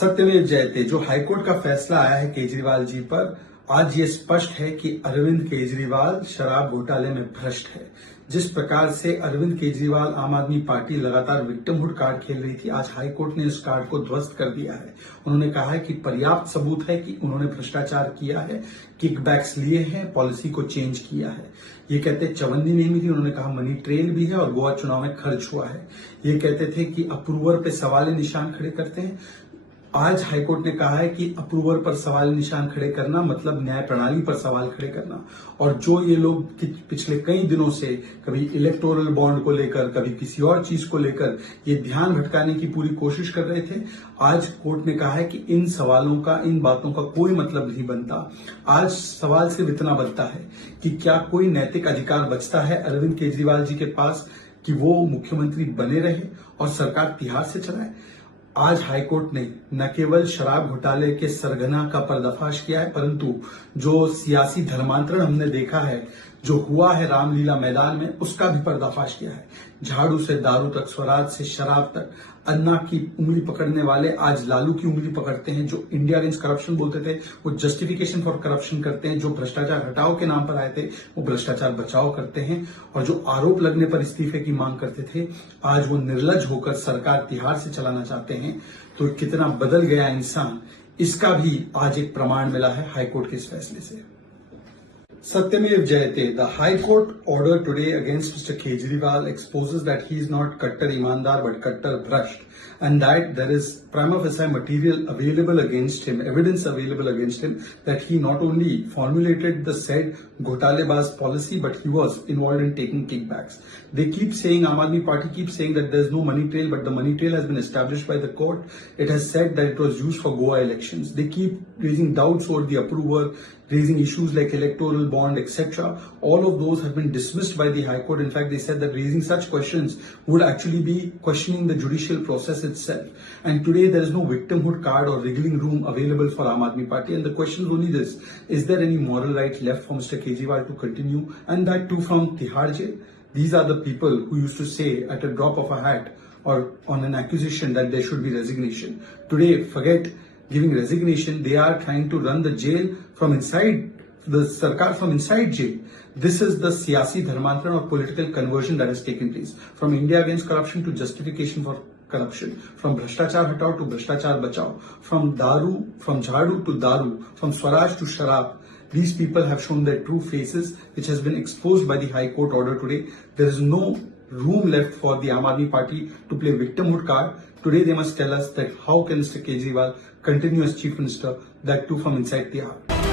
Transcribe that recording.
सत्यमेव जयते। जो हाईकोर्ट का फैसला आया है केजरीवाल जी पर, आज ये स्पष्ट है कि अरविंद केजरीवाल शराब घोटाले में भ्रष्ट है। जिस प्रकार से अरविंद केजरीवाल आम आदमी पार्टी लगातार विक्टिमहुड कार्ड खेल रही थी, आज हाईकोर्ट ने इस कार्ड को ध्वस्त कर दिया है। उन्होंने कहा है कि पर्याप्त सबूत है कि उन्होंने भ्रष्टाचार किया है, किकबैक्स लिए हैं, पॉलिसी को चेंज किया है। ये कहते चवन्नी नहीं मिली, उन्होंने कहा मनी ट्रेल भी है और गोवा चुनाव में खर्च हुआ है। ये कहते थे कि अप्रूवर पे सवाल निशान खड़े करते हैं। आज हाईकोर्ट ने कहा है कि अप्रूवर पर सवाल निशान खड़े करना मतलब न्याय प्रणाली पर सवाल खड़े करना। और जो ये लोग पिछले कई दिनों से कभी इलेक्टोरल बॉन्ड को लेकर, कभी किसी और चीज को लेकर ये ध्यान भटकाने की पूरी कोशिश कर रहे थे, आज कोर्ट ने कहा है कि इन सवालों का, इन बातों का कोई मतलब नहीं बनता। आज सवाल सिर्फ इतना बनता है कि क्या कोई नैतिक अधिकार बचता है अरविंद केजरीवाल जी के पास कि वो मुख्यमंत्री बने रहे और सरकार तिहाड़ से चलाए। आज हाईकोर्ट ने न केवल शराब घोटाले के सरगना का पर्दाफाश किया है, परंतु जो सियासी धर्मांतरण हमने देखा है, जो हुआ है रामलीला मैदान में, उसका भी पर्दाफाश किया है। झाड़ू से दारू तक, स्वराज से शराब तक, अन्ना की उंगली पकड़ने वाले आज लालू की उंगली पकड़ते हैं। जो इंडिया अगेंस्ट करप्शन बोलते थे, वो जस्टिफिकेशन फॉर करप्शन करते हैं। जो भ्रष्टाचार हटाओ के नाम पर आए थे, वो भ्रष्टाचार बचाओ करते हैं। और जो आरोप लगने पर इस्तीफे की मांग करते थे, आज वो निर्लज होकर सरकार तिहाड़ से चलाना चाहते हैं। तो कितना बदल गया इंसान, इसका भी आज एक प्रमाण मिला है हाईकोर्ट के इस फैसले से। Satyamev Jayate, the High Court order today against Mr. Kejriwal exposes that he is not Kattar Imandar but Kattar Bhrasht, and that there is prima facie material available against him, evidence available against him, that he not only formulated the said Ghotalebaz policy but he was involved in taking kickbacks. They keep saying, Aam Aadmi Party keeps saying that there is no money trail, but the money trail has been established by the court. It has said that it was used for Goa elections. They keep raising doubts over the approver, raising issues like electoral bond, etc. All of those have been dismissed by the High Court. In fact, they said that raising such questions would actually be questioning the judicial process itself. And today there is no victimhood card or wriggling room available for Aam Aadmi Party. And the question is only this: is there any moral right left for Mr. Kejriwal to continue, and that too from Tihar jail? These are the people who used to say at a drop of a hat or on an accusation that there should be resignation. Today, forget giving resignation, they are trying to run the jail from inside, the Sarkar from inside jail. This is the siyasi dharmantran or political conversion that has taken place. From India against corruption to justification for corruption. From Bhashtachar Hatao to Bhashtachar Bachao. From Jhadu to Daru. From Swaraj to Sharab. These people have shown their true faces, which has been exposed by the High Court order today. There is no room left for the Aam Aadmi Party to play victimhood card. Today they must tell us that how can Mr. Kejriwal continue as Chief Minister, that too from inside Tihar.